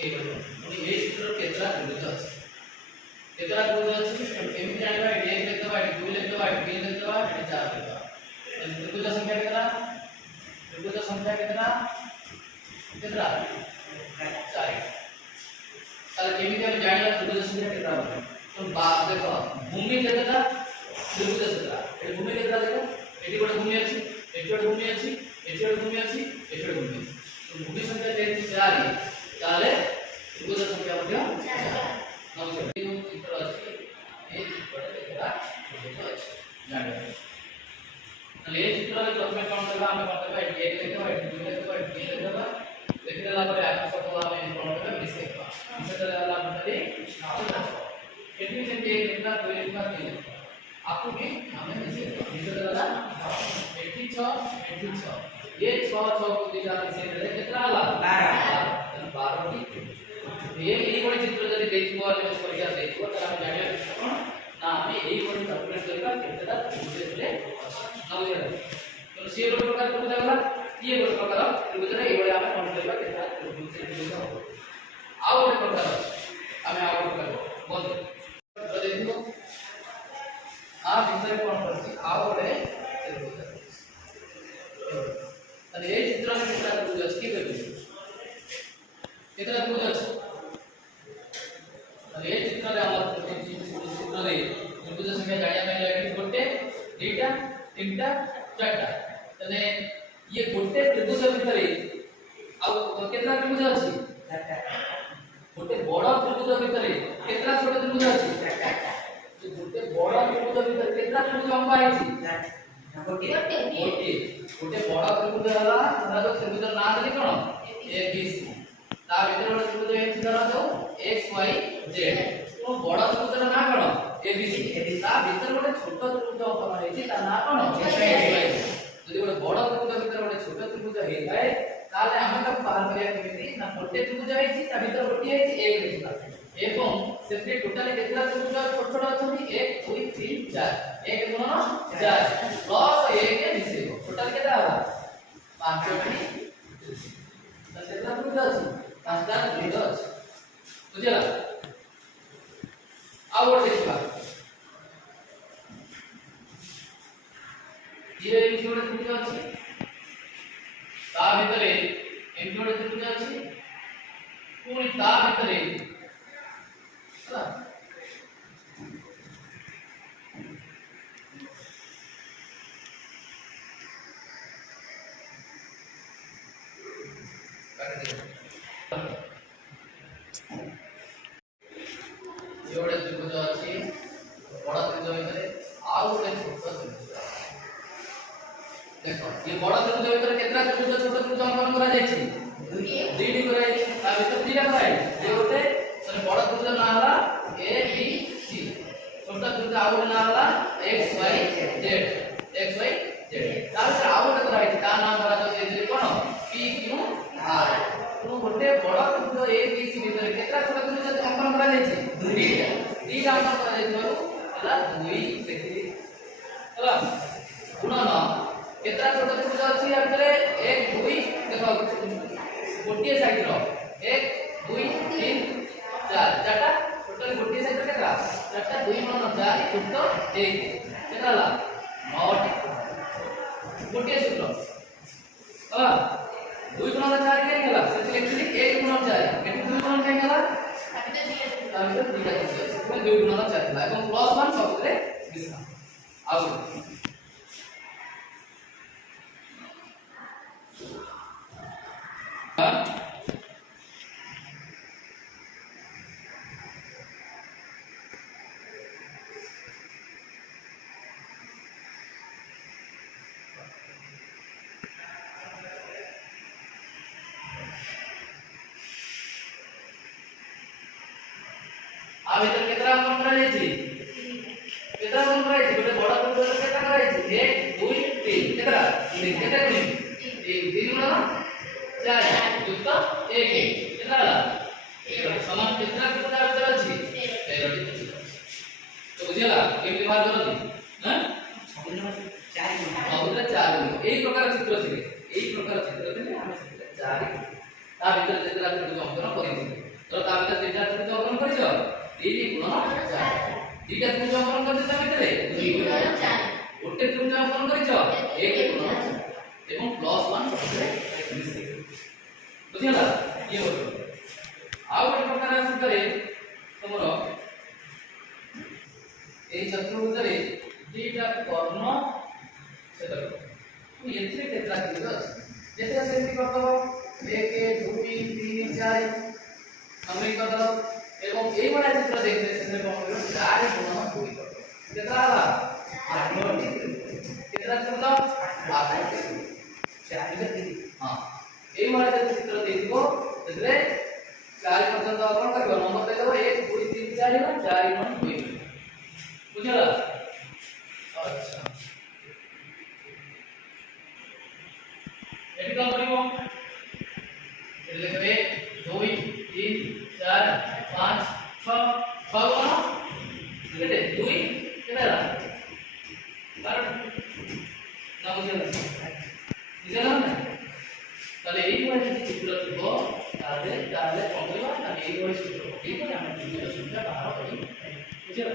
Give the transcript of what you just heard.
ए बोलो ए चित्र केतरा त्रिभुज अछि केतरा त्रिभुज अछि एमि जानबा ए लिख दबा ए 2 लिख दबा ए 3 लिख दबा ए 4 लिख दबा त्रिभुज संख्या केतरा त्रिभुज संख्या केतरा केतरा 4 ताले केमि हम जानिला त्रिभुज संख्या केतरा होय तो देखो भूमि केतरा त्रिभुज केतरा ए भूमि केतरा देखो एटी गोटे भूमि अछि एटी गोटे भूमि अछि एटी गोटे भूमि अछि एटी गोटे भूमि तो भूमि संख्या जेति 4 ताले त्रिभुज संख्या मध्य 4 नमस्कार ये चित्र अछि ए चित्र केतरा त्रिभुज अछि जानिबा ताले ए चित्र रे प्रथमे कोन करबा हम कोन करबा एटी 1 लिखबा एटी 2 लिखबा एटी 3 लिखबा लिखिदेला परे आकाश को हम कोन करबा मिसेबा मिसेदेला परे एटी से 1 लिखबा 2 लिखबा 3 लिखबा आपको भी हमें मिसे देला 86 ये 6 6 को दिया मिसे दे कितना आला 12 टी ये बड़ी चित्र जदी देखिबो और परीक्षा देखिबो त हम जानिया कोन ना हमें यही बड़ी कैलकुलेट करबा केतटा त्रिभुज रे नलिया तो से बड़ प्रकार त्रिभुज होला ये बड़ प्रकार त्रिभुज रे एबळे हम कोन करबा केतटा त्रिभुज हो आउ बड़ प्रकार हमें आउ प्रकार बोल तो देखिबो आ विषय कोन करछि आवडे અને એ ચિત્રમાં કેટલા ત્રિભુજ છે કે કેટલા ત્રિભુજ છે અને એ ચિત્ରରେ ଆମର ચિત્ରରେ ત્રિભુજ સંખ્યા જાણ્યા ପାଇଁ લાગી ଗୋଟେ ଦୁଇଟା ତିନିଟା ଚାରିଟା અને ये ଗୋଟେ त्रिभुज ଭିତରେ ଆଉ କେତେଟା त्रिभुज ଅଛି ଚାରିଟା ଗୋଟେ ବଡ଼ त्रिभुज ଭିତରେ କେତେଟା ଛୋଟ त्रिभुज ଅଛି ଚାରିଟା गोटे बड़ा त्रिभुज भीतर केतना त्रिभुज अंग आइछि गोटे बड़ा त्रिभुज हला धरा जो त्रिभुज नाम देली कोन ABC ता भीतर बड़ा त्रिभुज आइछि धरा जो XYZ तो बड़ा त्रिभुज नाम कोन ABC ता भीतर बड़ा छोट त्रिभुज अंग आइछि ता नाम कोन XYZ यदि बड़ा बड़ा त्रिभुज भीतर बड़ा छोट त्रिभुज हे जाए ताले हम तक बाहर करिया केमिति ना गोटे त्रिभुज आइछि ता भीतर गोटे आइछि 1 लिखला एवं सेफ्टी टोटली केतला त्रिभुज छोट छोट अछंती 1 2 3 4 1 गुणन 4 प्लस 1 मिसेबो टोटल केता होला 5 टी केतला त्रिभुज अछि 5टा त्रिभुज अछि बुझला आ और देखबा ये जोड़े त्रिभुज अछि ता भितरे एम जोड़े त्रिभुज अछि पुनी ता भितरे जोड़े त्रिभुज अछि बड़ा त्रिभुज भीतर आ गोटे छोट त्रिभुज देखो ये बड़ा त्रिभुज भीतर केतना त्रिभुज छोट त्रिभुज अंकन करा जाय छी दुईटी करा जाय छी ता भीतर तीटा करा जाय जे गोटे तने बड़ा त्रिभुज ना हला ABC छोटा त्रिभुज आ गोटे ना हला XYZ ता भीतर आ गोटे करा जाय छी ता नाम करा जाय छी कोन PQR तो गोटे बड़ा त्रिभुज ABC भीतर केतना छोट त्रिभुज अंकन करा जाय छी दुईटा अंकन करा जाय छी हला 2 देखि हला गुणन केतना छोट त्रिभुज अछि या भीतर 1 2 देखो गोटे साइड रो 1 2 3 4 चारटा टोटल गोटे साइड केतना चारटा 2 गुणन 4 तो 1 केतना ला 9 गोटे सूत्र आ 2 गुणन 4 के गेला से एक्चुअली 1 गुणन 4 एटी 2 गुणन के गेला ताबित दुईटा छै 2 गुणन 4 ला এবং प्लस 1 सबरे मिश्रण आउ आ भीतर केतना अंकन करा जाय छी केतना अंकन करा जाय छी गोटे बड़ा त्रिभुज केतना करा जाय छी 1 2 3 केतना 3 केतना 3 3 गुणन 4 युक्त 1 केतना ला समान केतना केतना भीतर अछि 13 टी तो बुझिला केमि बात करती हैं 4 एई प्रकार चित्र थिले एई प्रकार चित्र थिले हम 4 ता भीतर जेतला त्रिभुज अंकन करिथिले तो ता ভিতরে তিনটা ত্রিভুজ অঙ্কন করেছো 3 গুণন 4 দুইটা ত্রিভুজ অঙ্কন করেছো তা ভিতরে 2 গুণন 4 গোটে ত্রিভুজ অঙ্কন করেছো 1 গুণন 4 এবং প্লাস 1 ভিতরে মিশে বুঝিলা ইয়ে হলো ଆଉ ଗୋଟେ ପ୍ରକାର ଆସିପାରେ ତମର এই ଚତୁର୍ଭୁଜରେ ଦୁଇଟା କର୍ଣ୍ଣ ଛେଦ তুমি এଥିରେ କେତେଟା ତ୍ରିଭୁଜ ଅଛି ଯେତେ ସେମିତି କରିଦବ 1 2 3 4 ସମୀ କରିଦବ ଏବଂ এই ଭଳିଆ ଚିତ୍ର ଦେଖିଲେ ସେଥିରେ କଣ କରିବ 4 ଗୁଣନ 2 କରିବ କେତେଟା ହେଲା 8ଟି କେତେଟା ତ୍ରିଭୁଜ 8ଟି 4 ହଁ এই ଭଳିଆ ଯଦି ଚିତ୍ର ଦେଇଥିବ ସେଥିରେ 4 পর্যন্ত কଣ କରିବ ନମ୍ବର ଦେଇଦବ 1 2 3 4 ହେଲା 4 ଗୁଣନ 2 বুঝলা আচ্ছা এটি কম করিব এটি লিখবে 2 3 4 5 6 6 কোন কেতে 2 কেতে না কারণ না বুঝলা বুঝলা না তাহলে এই ভয় যদি চিত্র থিব তাহলে তাহলে কম করিবা তাহলে এই ভয় চিত্র পকেই করে আমরা দুইটা সংখ্যা বাহার করি বুঝলা